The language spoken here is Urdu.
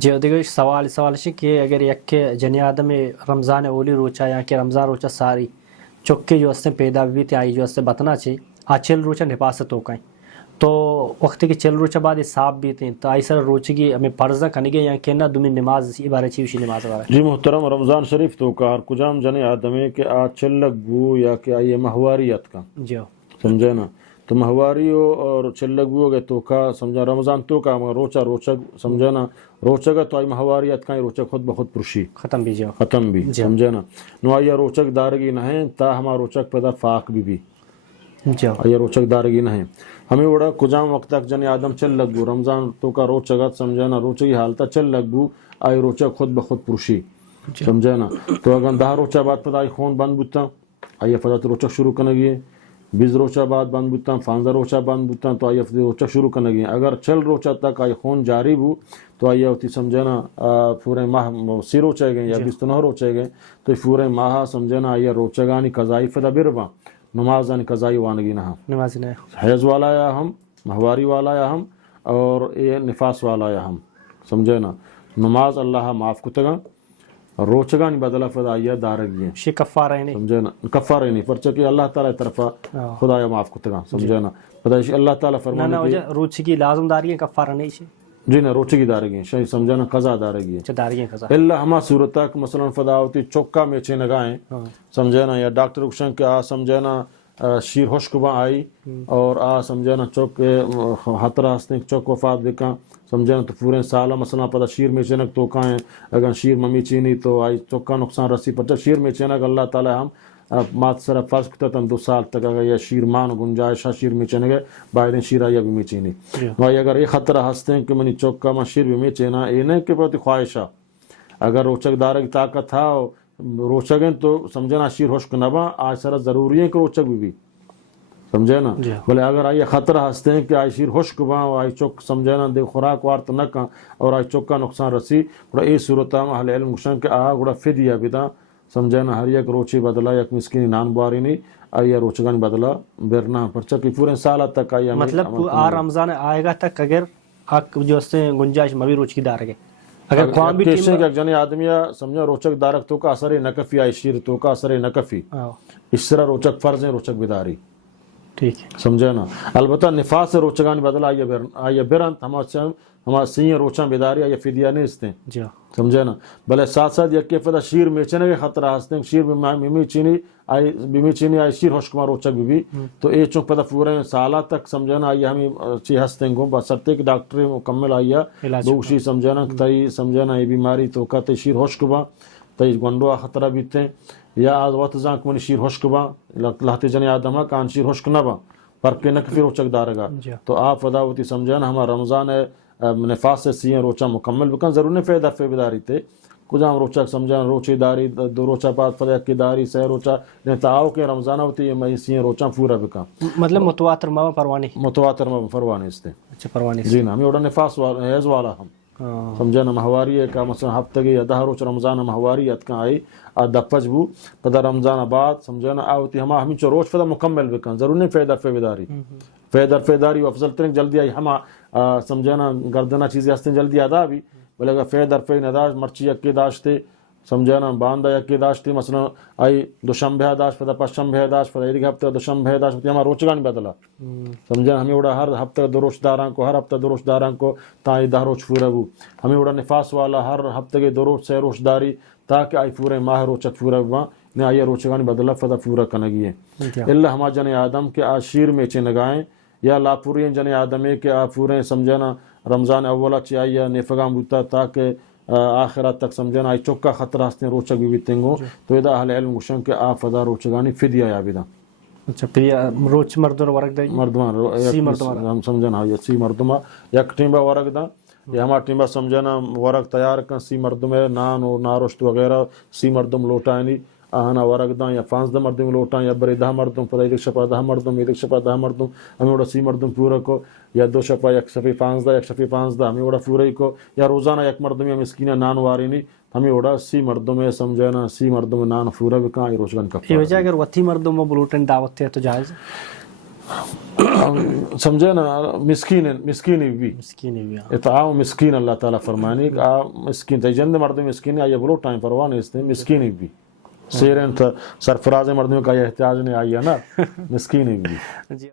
جو دیگه سوالش که اگر یک جنی آدم رمضان اولی روچا یا که رمضان روچا ساری چکے جو اس پیدا بھی تھی آئی جو اس بتنا چی آچل روچا نپاست ہو کہیں تو وقت کی چل روچا بعد حساب بھی تھیں تو آئی سر روچی کی ہمیں فرضہ کنگے یا کہ نہ دومی نماز عبارت چیوشی نماز عبارت. جی محترم، رمضان شریف تو کار کجام جنے آدمے کہ آ چلک بو یا کہ آئی مہواریت کا جو سمجھے نا، تو مہواری ہو اور چلک بو گئے تو کا سمجھا رمضان تو کا روچا روچک سمجھے نا، روچک تو آئی مہواریت کا روچک خود بخود پرشی ختم بھی جو ختم بھی سمجھے نا، نو آئی روچک دارگی نہ ہیں تا ہما روچک پیدا فاق بھی جو آئی روچک دارگی نہ ہیں ہمیں وڑا کجام وقت تک جنے آدم چل لگ بو رمضان تو کا روچگت سمجھے نا، روچگی حالتا چل لگ بو آئی روچک خود بخود پرشی سمجھے نا. تو اگر 10 روچہ بعد پتہ آئی خون بند بوتا آئی فضا تو روچک شروع کرنے گئے، 20 روچہ بعد بند بوتا 15 روچہ بند بوتا تو آئی فضا روچک شروع کرنے گئے. اگر 40 روچہ تک آئی خون جاری بو تو آئی ہوتی سمجھے نا پورے ماہ 30 روچہ گئے یا 29 روچہ گئے تو پورے ماہ سمجھے نا آئی روچگانی قضائی فضا بربا نمازانی قضائی وانگی نہ نماز نہ حیض والا یا ہم مہواری والا یا ہم اور یہ نفاس والا یا ہم سمجھے نا، نماز اللہ معاف کتگا روچگانی بدلا فدا آئیہ دارگی ہیں شی کفارہ نہیں سمجھے نا، کفارہ نہیں پرچہ کہ اللہ تعالیٰ طرفہ خدا یا معاف کتگا سمجھے نا، فدا اللہ تعالیٰ فرمانے کی روچ کی لازم داری ہے کفارہ نہیں شی جی نا روچگی دارگی ہیں شاہی سمجھے نا قضا دارگی ہیں داری ہے قضا اللہ ہما صورتک مثلا فدا ہوتی چوکا میچے نگائیں سمجھے نا، یا ڈاکٹر کشن کے آ سمجھے نا شیر خشک با آئی اور آ سمجھے نا چوک حترہ ہستیں چوک وفات بکا سمجھے نا، تو پورے سالہ مثلا پتہ شیر میں چینک تو کائیں اگر شیر ممی چینی تو آئی چوکا نقصان رسی پتہ شیر میں چینک اللہ تعالیٰ ہم مات سر فرض کتا تن 2 سال تک اگر یہ شیر مان گنجائشہ شیر میں چینک ہے باہرین شیر آئی بھی میں چینی بھائی اگر یہ خطرہ ہستیں کہ منی چوکا میں شیر بھی میں چینا اینے کے پرتی خواہشہ اگر روچک دارک طاقت تھا روچگیں تو سمجھنا شیر خشک نبا آج سر ضروری ہے کہ روچک بھی سمجھے نا، بلے اگر آئی خطرہ ہستے ہیں کہ آئی شیر خشک با آئی چوک سمجھے نا دے خوراک وارت نکا اور آئی چوک کا نقصان رسی گوڑا ای صورتا اہل علم گوشن کہ آہا گوڑا فدیہ بیدا سمجھے نا، ہر یک روچی بدلا یک مسکینی نان بواری نہیں آئی روچگان بدلا برنا پرچہ کی پورے سالہ تک آئی مطلب آ رمضان آئے گا تک اگر جو اس سے گنجائش مبی روچ کی دار گئے اگر خوان بھی کیسے کہ جنی آدمیہ سمجھا روچک دارک تو کا اثر نکفی آئی شیر تو کا اثر نکفی اس طرح روچک فرض ہیں روچک بیداری ٹھیک ہے سمجھے نا. البتہ نفاس سے روچگان بدلا آئیے برنت ہمارا سین روچان بیداری آئیے فدیہ نہیں ہستے سمجھے نا، بلے ساتھ ساتھ یک کے فدا شیر میچنے کے خطرہ ہستے شیر بیمی چینی آئی شیر خشکما روچک بھی تو اے چونک پتہ پورے سالہ تک سمجھے نا آئیے ہمیں چی ہستے گوں بس سرتے کی ڈاکٹری مکمل آئیے دوشی سمجھے نا تئی سمجھے نا یہ بیماری تو کا تی شیر خشکما تئی گنڈوا خطرہ بھی تھے یا آز وقت زانک منی شیر خشک با لہتی جنی آدم کان شیر خشک نہ با پر کے نکفی روچک دارگا تو آپ فداوتی سمجھے نا ہمارا رمضان نفاس سے سیئیں روچا مکمل بکن ضرور نہیں فیدہ فی بداری تے کجام روچک سمجھے روچی داری 2 روچہ بعد فدہ کی داری 6 روچہ نہیں آؤ کہ رمضان ہوتی ہے سیئیں روچا پورا بکن مطلب متواتر ما پروانی فروانی استے اچھا پروانی جی نا ہمیں اوڑا نفاس حیض والا ہم سمجھے نا مہواری ہے کہ مثلا ہفتگی یا 10 روچ رمضان مہواری اتکا آئی دپج بو پدا رمضان بعد سمجھے نا آوتی ہمیں چو روچ فدا مکمل بکن ضرور نہیں فیدر فیداری فیداری و افضل ترین جلدی آئی ہمیں سمجھے نا گردنا چیزیں ہستیں جلدی ادا بھی بلے اگر فیدر فید نداش مرچی یکی داشتے سمجھے نا باندہ یکی داشتے مثلا آئی دوشنبہ داشت فدا پشنبہ داشت فدا ایک ہفتہ دوشنبہ داشت ہمیں روچگان بدلا سمجھے نا ہمیں اڑا ہر ہفتہ 2 روچ داران کو ہر ہفتہ 2 روچ داران کو تائی 10 روچ پورا بو ہمیں اڑا نفاس والا ہر ہفتہ کے 2 روچ 6 روچ داری تاکہ آئی پورے ماہ روچک پورا بوا نے آئی روچگان بدلا فدا پورا کنگی ہے اللہ ہما جن آدم کے آشیر میں چے نگائیں یا لاپورین جن آدم کے آ پورے سمجھے نا رمضان اولا چی آئی نیفگام بوتا تاکہ آخرات تک سمجھنا آئی چوکا خطرہ ہستیں روچک بھی بیتیں گو تو ادا اہل علم گوشن کہ آ فدا روچگانی فدیہ یا بیدا اچھا پھر روچ مردوں ورک دائی مردمان ہم سمجھنا یہ سی مردمہ یک ٹیمبا ورک دا یہ ہمارا ٹیمبا سمجھنا ورک تیار کن سی مردم ہے نان اور نارشت وغیرہ سی مردم لوٹائنی آہنا ورک دا یا 5 مردم لوٹائیں یا بری 10 مردم پدا ایک شپا 10 مردم ایک شپا 10 مردم ہمیں اوڑا سی مردم پورا کو یا 2 شپا یک شفی 15 یک شفی 15 ہمیں اوڑا پورا ہی کو یا روزانہ یک مردم یا مسکینہ نان واری نہیں ہمیں اوڑا سی مردم ہے سمجھنا سی مردم نان پورا بکاں یہ روشگان کفار یہ وجہ اگر وطی مردم و بلوٹن دعوت ہے تو جائز سمجھے نا مسکین بھی مسکین بھی اطعام مسکین اللہ تعالیٰ فرمانی کہ مسکین تجند مرد مسکین آیا بلو ٹائم پرواہ نہیں اس نے مسکین بھی سیرن سرفراز مرد میں کا احتیاج نہیں آئی ہے نا مسکین بھی جی